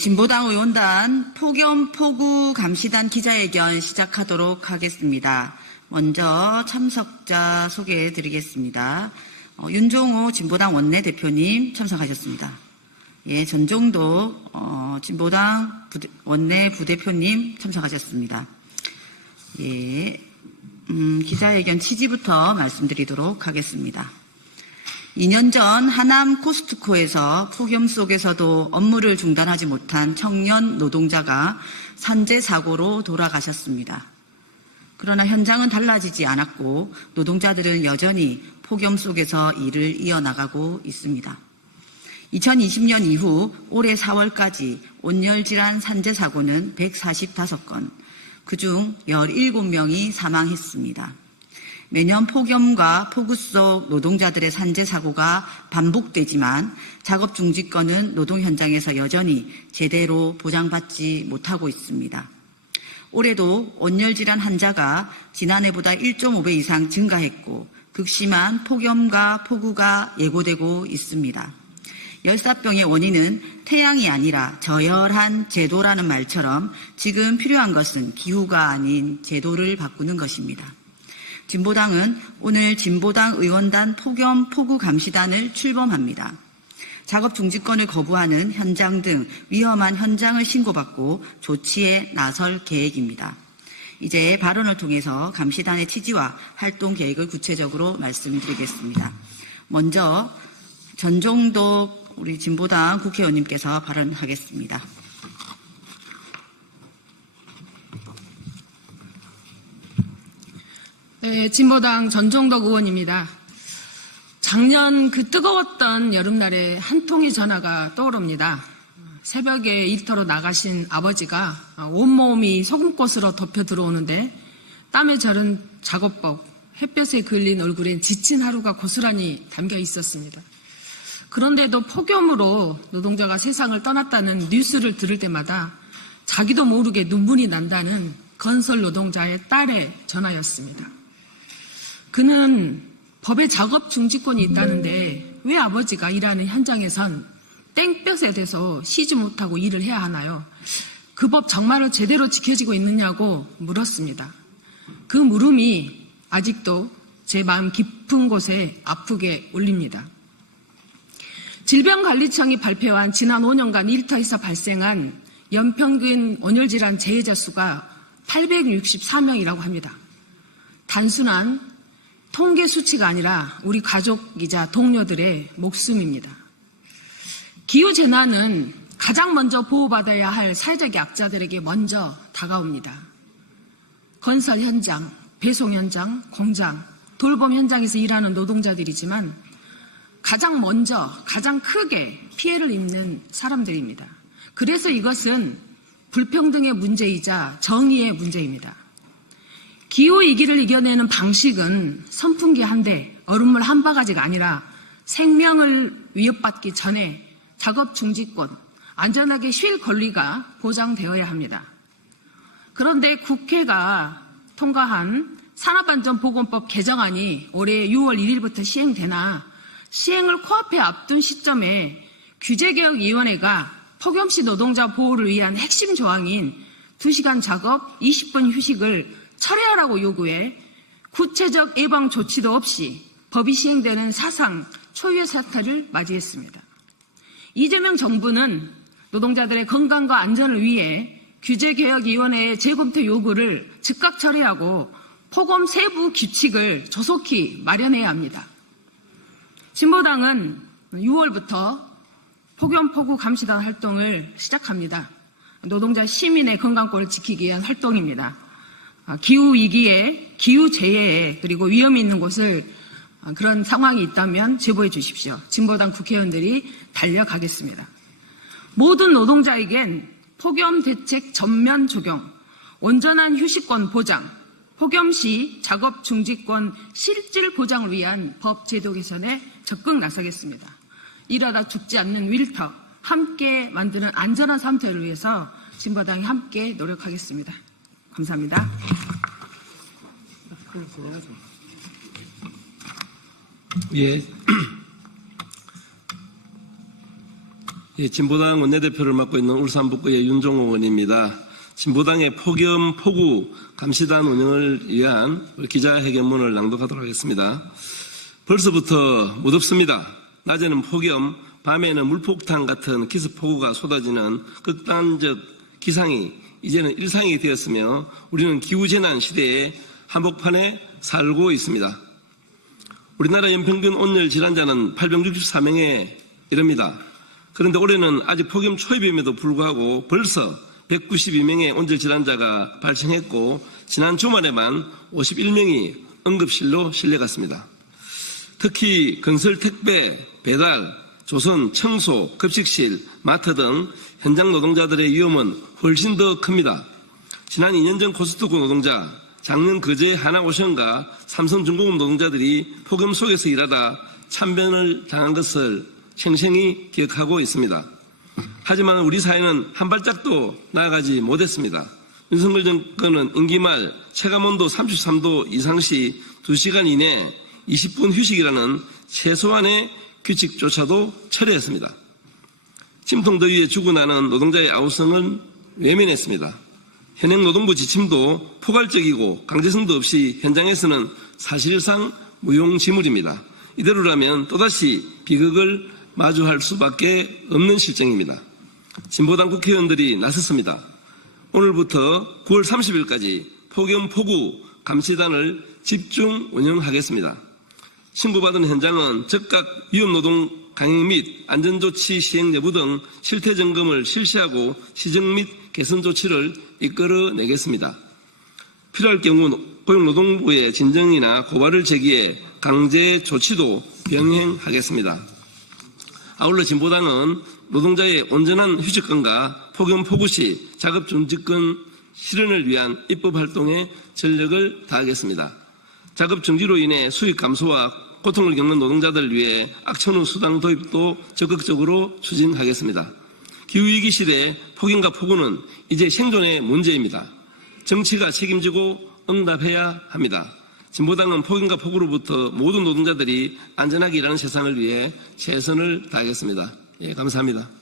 진보당 의원단 폭염 폭우 감시단 기자회견 시작하도록 하겠습니다. 먼저 참석자 소개해 드리겠습니다. 윤종호 진보당 원내대표님 참석하셨습니다. 예, 전종덕 진보당 원내 부대표님 참석하셨습니다. 예, 기자회견 취지부터 말씀드리도록 하겠습니다. 2년 전 하남 코스트코에서 폭염 속에서도 업무를 중단하지 못한 청년 노동자가 산재 사고로 돌아가셨습니다. 그러나 현장은 달라지지 않았고 노동자들은 여전히 폭염 속에서 일을 이어나가고 있습니다. 2020년 이후 올해 4월까지 온열 질환 산재 사고는 145건, 그중 17명이 사망했습니다. 매년 폭염과 폭우 속 노동자들의 산재 사고가 반복되지만 작업 중지권은 노동 현장에서 여전히 제대로 보장받지 못하고 있습니다. 올해도 온열 질환 환자가 지난해보다 1.5배 이상 증가했고 극심한 폭염과 폭우가 예고되고 있습니다. 열사병의 원인은 태양이 아니라 저열한 제도라는 말처럼 지금 필요한 것은 기후가 아닌 제도를 바꾸는 것입니다. 진보당은 오늘 진보당 의원단 폭염 폭우 감시단을 출범합니다. 작업 중지권을 거부하는 현장 등 위험한 현장을 신고받고 조치에 나설 계획입니다. 이제 발언을 통해서 감시단의 취지와 활동 계획을 구체적으로 말씀드리겠습니다. 먼저 전종덕 우리 진보당 국회의원님께서 발언하겠습니다. 네, 진보당 전종덕 의원입니다. 작년 그 뜨거웠던 여름날에 한 통의 전화가 떠오릅니다. 새벽에 일터로 나가신 아버지가 온몸이 소금꽃으로 덮여 들어오는데 땀에 절은 작업복, 햇볕에 그을린 얼굴엔 지친 하루가 고스란히 담겨 있었습니다. 그런데도 폭염으로 노동자가 세상을 떠났다는 뉴스를 들을 때마다 자기도 모르게 눈물이 난다는 건설 노동자의 딸의 전화였습니다. 그는 법에 작업 중지권이 있다는데 왜 아버지가 일하는 현장에선 땡볕에 대서 쉬지 못하고 일을 해야 하나요? 그 법 정말로 제대로 지켜지고 있느냐고 물었습니다. 그 물음이 아직도 제 마음 깊은 곳에 아프게 울립니다. 질병관리청이 발표한 지난 5년간 일터에서 발생한 연평균 온열질환 재해자 수가 864명이라고 합니다. 단순한 통계 수치가 아니라 우리 가족이자 동료들의 목숨입니다. 기후재난은 가장 먼저 보호받아야 할 사회적 약자들에게 먼저 다가옵니다. 건설 현장, 배송 현장, 공장, 돌봄 현장에서 일하는 노동자들이지만 가장 먼저, 가장 크게 피해를 입는 사람들입니다. 그래서 이것은 불평등의 문제이자 정의의 문제입니다. 기후위기를 이겨내는 방식은 선풍기 한 대, 얼음물 한 바가지가 아니라 생명을 위협받기 전에 작업 중지권, 안전하게 쉴 권리가 보장되어야 합니다. 그런데 국회가 통과한 산업안전보건법 개정안이 올해 6월 1일부터 시행되나 시행을 코앞에 앞둔 시점에 규제개혁위원회가 폭염시 노동자 보호를 위한 핵심 조항인 2시간 작업, 20분 휴식을 철회하라고 요구해 구체적 예방 조치도 없이 법이 시행되는 사상 초유의 사태를 맞이했습니다. 이재명 정부는 노동자들의 건강과 안전을 위해 규제개혁위원회의 재검토 요구를 즉각 처리하고 폭염 세부 규칙을 조속히 마련해야 합니다. 진보당은 6월부터 폭염 폭우 감시단 활동을 시작합니다. 노동자 시민의 건강권을 지키기 위한 활동입니다. 기후위기에, 기후재해에 그리고 위험이 있는 곳을 그런 상황이 있다면 제보해 주십시오. 진보당 국회의원들이 달려가겠습니다. 모든 노동자에겐 폭염 대책 전면 적용, 온전한 휴식권 보장, 폭염 시 작업 중지권 실질 보장을 위한 법 제도 개선에 적극 나서겠습니다. 일하다 죽지 않는 윌터, 함께 만드는 안전한 삶터를 위해서 진보당이 함께 노력하겠습니다. 감사합니다. 예. 예, 진보당 원내대표를 맡고 있는 울산북구의 윤종호 의원입니다. 진보당의 폭염, 폭우, 감시단 운영을 위한 기자회견문을 낭독하도록 하겠습니다. 벌써부터 무덥습니다. 낮에는 폭염, 밤에는 물폭탄 같은 기습폭우가 쏟아지는 극단적 기상이 이제는 일상이 되었으며 우리는 기후재난 시대의 한복판에 살고 있습니다. 우리나라 연평균 온열 질환자는 864명에 이릅니다. 그런데 올해는 아직 폭염 초입임에도 불구하고 벌써 192명의 온열 질환자가 발생했고 지난 주말에만 51명이 응급실로 실려갔습니다. 특히 건설, 택배, 배달, 조선, 청소, 급식실, 마트 등 현장 노동자들의 위험은 훨씬 더 큽니다. 지난 2년 전 코스트코 노동자, 작년 그제 하나오션과 삼성중공업 노동자들이 폭염 속에서 일하다 참변을 당한 것을 생생히 기억하고 있습니다. 하지만 우리 사회는 한 발짝도 나아가지 못했습니다. 윤석열 정권은 임기 말 체감온도 33도 이상 시 2시간 이내 20분 휴식이라는 최소한의 규칙조차도 철회했습니다. 침통더위에 죽어나는 노동자의 아우성은 외면했습니다. 현행 노동부 지침도 포괄적이고 강제성도 없이 현장에서는 사실상 무용지물입니다. 이대로라면 또다시 비극을 마주할 수밖에 없는 실정입니다. 진보당 국회의원들이 나섰습니다. 오늘부터 9월 30일까지 폭염 폭우 감시단을 집중 운영하겠습니다. 신고받은 현장은 즉각 위험노동 강행 및 안전조치 시행 여부 등 실태 점검을 실시하고 시정 및 개선 조치를 이끌어내겠습니다. 필요할 경우 고용노동부에 진정이나 고발을 제기해 강제 조치도 병행하겠습니다. 아울러 진보당은 노동자의 온전한 휴직권과 폭염 폭우 시 작업중지권 실현을 위한 입법활동에 전력을 다하겠습니다. 작업중지로 인해 수익 감소와 고통을 겪는 노동자들을 위해 악천후 수당 도입도 적극적으로 추진하겠습니다. 기후위기 시대 폭염과 폭우는 이제 생존의 문제입니다. 정치가 책임지고 응답해야 합니다. 진보당은 폭염과 폭우로부터 모든 노동자들이 안전하게 일하는 세상을 위해 최선을 다하겠습니다. 예, 감사합니다.